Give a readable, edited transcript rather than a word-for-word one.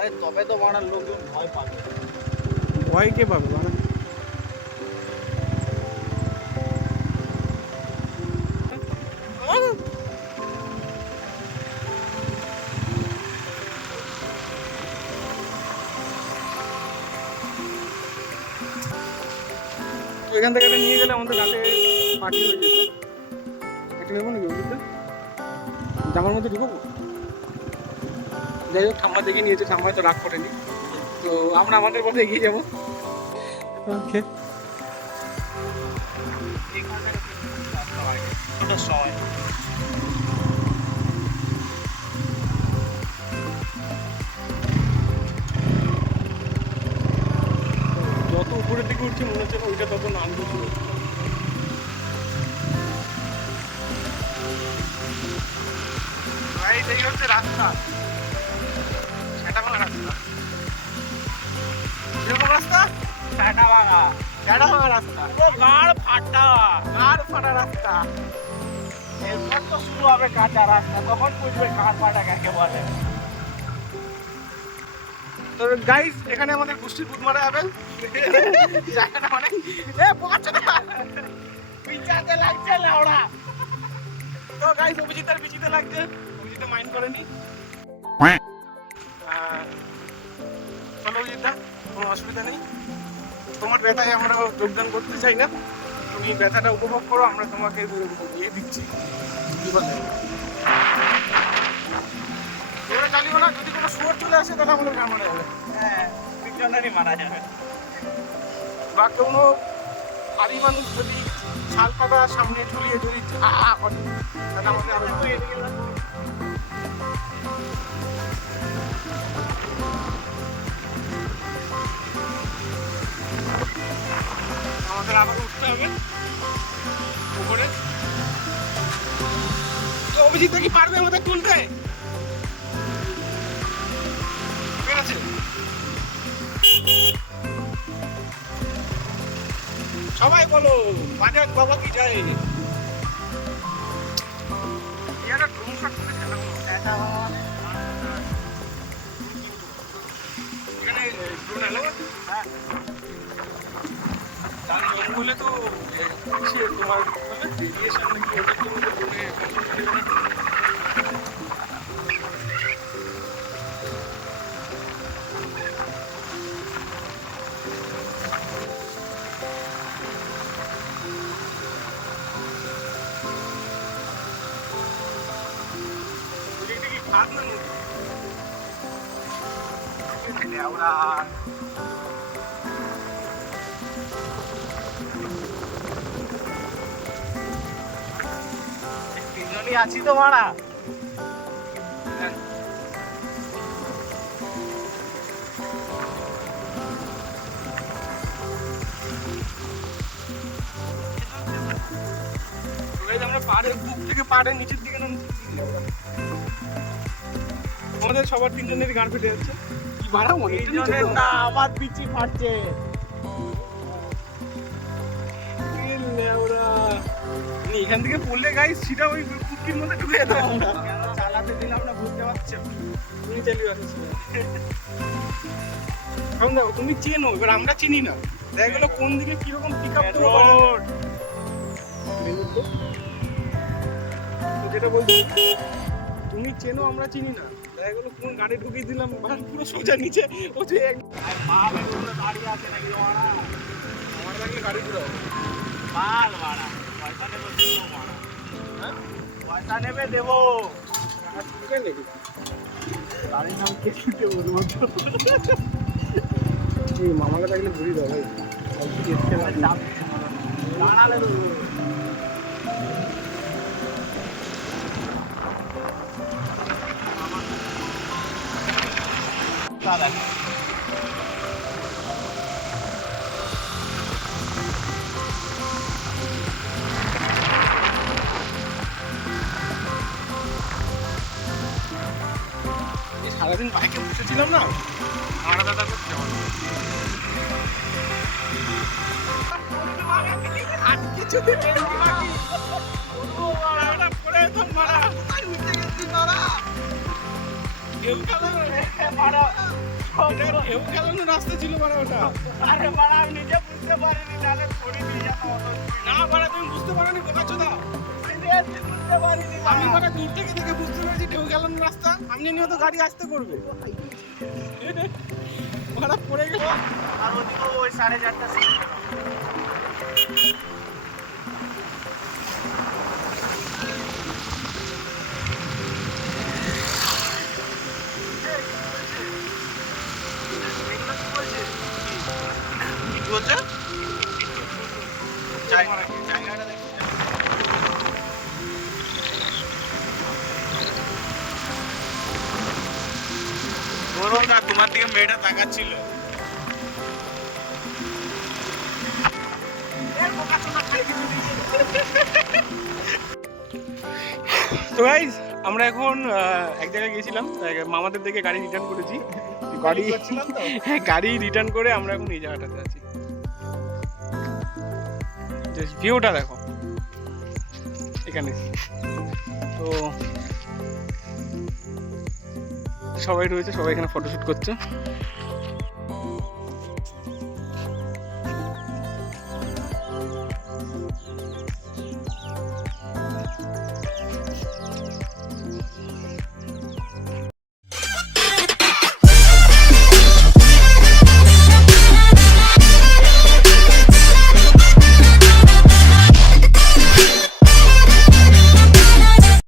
আরে তবে তো মারার লোকজন ভয় পাবে। ভয় কে পাবে বাড়া? তো এখান থেকে নিয়ে গেলে আমাদের রাতে পার্টি হয়ে যেত। একটা নেবো নাকি ওষুধটা? জামার মধ্যে ঢুকবো? যাই হোক, ঠাম্মা দেখে নিয়েছে, ঠাম্মায় তো রাগ করেনি। তো আমরা আমাদের পথে এগিয়ে যাবো। ওকে। ছোটোর সময় যত উপরের দিকে উঠছে মনে হচ্ছে ওইটা তত নাম ছিল। এই হচ্ছে রাস্তা, সেটা ভাঙা রাস্তা। কিরকম রাস্তা? সেটা ভাঙা, সেটা ভাঙা রাস্তা, গাড় ফাটা, গাড় ফাটা রাস্তা। এরপর তো শুরু হবে কাঁচা রাস্তা, তখন বুঝবে গাড় ফাটা কাকে বলে। তো গাইস, এখানে আমাদের গোষ্ঠীর বুধ মারা যাবেন জায়গাটা মানে পিছাতে লাগছে লেওড়া। তো গাইস, অভিজিতের পিছিতে লাগছে, অভিজিতে মাইন্ড করেনি। চলো অভিজিৎদা, কোনো অসুবিধা নেই। তোমার ব্যথায় আমরা যোগদান করতে চাই না, তুমি ব্যথাটা উপভোগ করো, আমরা তোমাকে ইয়ে দিচ্ছি। কি বলে এবারে চালিও না, যদি কোনো শুয়োর চলে আসে তাহলে আমাদের গান মারা যাবে। হ্যাঁ, পিছনেরই মারা যাবে। বা কোনো ভারী মানুষ যদি শাল পাতা সামনে ঝুলিয়ে যদি করে তাহলে আমাদের আরো আমাদের আবার উঠতে হবে উপরে। তো অভিজিৎ কি পারবে আমাদের তুলতে? ঠিক আছে, সবাই বলো বাজার বাবা কি যায়। ইয়ারা ড্রোন শট করে খেলাম সেটা ভাঙা এখানে ড্রোন এলো। হ্যাঁ, তার জঙ্গলে তো সে তোমার রেডিয়েশন নাকি ওটার জন্য তো ড্রোনে ভাত না লেওড়া। তিনজনই আছি তো মারা। আমরা পাহাড়ের বুক থেকে পাহাড়ের নিচের দিকে নামছি। আমাদের সবার তিনজনের গান ফেটে যাচ্ছে। কি বাড়াও তিনজনের না, আমার পিচি ফাটছে। এখান থেকে পড়লে গাইস সেটা ওই কুটকির মধ্যে ঢুকে যেতাম আমরা। কেন চালাতে দিলাম না বুঝতে পারছো? তুমি চালিয়ে আসছো। এখন দেখো, তুমি চেনো, এবার আমরা চিনি না। দেখা গেলো কোন দিকে কিরকম পিক আপ দেবো। রোড যেটা বলছি, তুমি চেনো আমরা চিনি না, দেখা গেলো কোন গাড়ি ঢুকিয়ে দিলাম পুরো সোজা নিচে। ও যে মালের উপরে দাঁড়িয়ে আছে নাকি মারা? আমার লাগলে গাড়ি ঘুরাও। মাল মারা, পয়সা নেবে দেবো মারা। হ্যাঁ, পয়সা নেবে দেবো। নাকি গাড়ির নাম কে ছুটে বলবো? এই মামাকে থাকলে ঘুরিয়ে দাও ভাই। দাঁড়ালে দাদা সারাদিন বাইকে বসেছিলাম না, আড়া দাদা করতে হবে। আর কিছুদিন বাকি পড়ে যেতাম মারা। কোথায় উঠে গেছি মারা? ঢেউ খেলানো মারা ঢেউ খেলানো রাস্তা ছিল মানে ওটা। আরে মারা আমি নিজে বুঝতে পারিনি, তাহলে ছড়ি দিয়ে যেত না মানে তুমি বুঝতে পারোনি বোকাচোদা। বুঝতে পারিনি আমি মানে দূর থেকে দেখে বুঝতে পেরেছি ঢেউ খেলানো রাস্তা। আমি জানি তো গাড়ি আসতে করবে, ওরা পড়ে গেল। আর ওদিকে ওই 4:30টা সিট। কি বলছে? জায়গাটা দেখি। বলো না, তোমার দিকে মেয়েটা তাকাচ্ছিল। তো গাইস আমরা এখন এক জায়গায় গেছিলাম, মামাদের দিকে গাড়ি রিটার্ন করেছি। গাড়ি রিটার্ন করে আমরা এখন এই জায়গাটাতে আছি। জাস্ট ভিউটা দেখো এখানে। তো সবাই রয়েছে, সবাই এখানে ফটোশুট করছে।